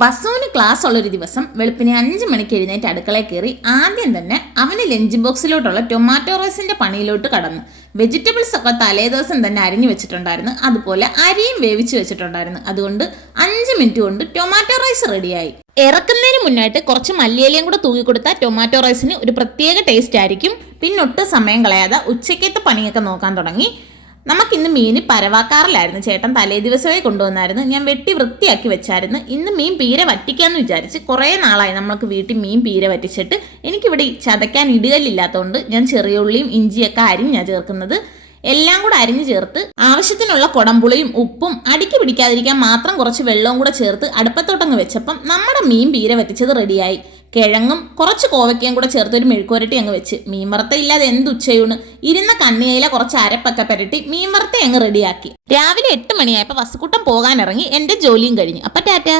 വസുവിന് class ഉള്ളൊരു ദിവസം വെളുപ്പിനെ 5 മണിക്ക് എഴുന്നേറ്റ് അടുക്കളയിൽ കയറി ആദ്യം തന്നെ അവന് ലഞ്ച് ബോക്സിലോട്ടുള്ള ടൊമാറ്റോ റൈസിന്റെ പണിയിലോട്ട് കടന്നു. വെജിറ്റബിൾസ് ഒക്കെ തലേദിവസം തന്നെ അരിഞ്ഞു വെച്ചിട്ടുണ്ടായിരുന്നു. അതുപോലെ അരിയും വേവിച്ച് വെച്ചിട്ടുണ്ടായിരുന്നു. അതുകൊണ്ട് 5 മിനിറ്റ് കൊണ്ട് ടൊമാറ്റോ റൈസ് റെഡിയായി. ഇറക്കുന്നതിന് മുന്നായിട്ട് കുറച്ച് മല്ലിയിലയും കൂടെ തൂക്കിക്കൊടുത്താൽ ടൊമാറ്റോ റൈസിന് ഒരു പ്രത്യേക ടേസ്റ്റ് ആയിരിക്കും. പിന്നൊട്ട് സമയം കളയാതെ ഉച്ചക്കത്തെ പണിയൊക്കെ നോക്കാൻ തുടങ്ങി. നമുക്കിന്ന് മീൻ പരവാക്കാറിലായിരുന്നു. ചേട്ടൻ തലേ ദിവസമേ കൊണ്ടുവന്നായിരുന്നു. ഞാൻ വെട്ടി വൃത്തിയാക്കി വെച്ചായിരുന്നു. ഇന്ന് മീൻ പീര വറ്റിക്കാമെന്ന് വിചാരിച്ച്. കുറേ നാളായി നമ്മൾക്ക് വീട്ടിൽ മീൻ പീര വറ്റിച്ചിട്ട്. എനിക്കിവിടെ ചതയ്ക്കാൻ ഇടുകല്ലില്ലാത്തതുകൊണ്ട് ഞാൻ ചെറിയ ഉള്ളിയും ഇഞ്ചിയൊക്കെ അരിഞ്ഞാണ് ചേർക്കുന്നത്. എല്ലാം കൂടെ അരിഞ്ഞു ചേർത്ത് ആവശ്യത്തിനുള്ള കുടംപുളിയും ഉപ്പും അടിക്ക് പിടിക്കാതിരിക്കാൻ മാത്രം കുറച്ച് വെള്ളവും കൂടെ ചേർത്ത് അടുപ്പത്തോട്ടങ്ങ് വെച്ചപ്പം നമ്മുടെ മീൻ പീര വറ്റിച്ചത് റെഡിയായി. കിഴങ്ങും കുറച്ച് കോവയ്ക്കയും കൂടെ ചേർത്ത് ഒരു മെഴുക്കുവരട്ടി അങ്ങ് വെച്ച്. മീൻ വറുത്ത ഇല്ലാതെ എന്ത് ഉച്ചയൂണ്. ഇരുന്ന കണ്ണിയില കുറച്ച് അരപ്പൊക്കെ പുരട്ടി മീൻ വറുത്ത അങ്ങ് റെഡിയാക്കി. രാവിലെ 8 മണിയായപ്പോൾ വസുക്കുട്ടൻ പോകാനിറങ്ങി. എൻ്റെ ജോലിയും കഴിഞ്ഞു. അപ്പം ടാറ്റ.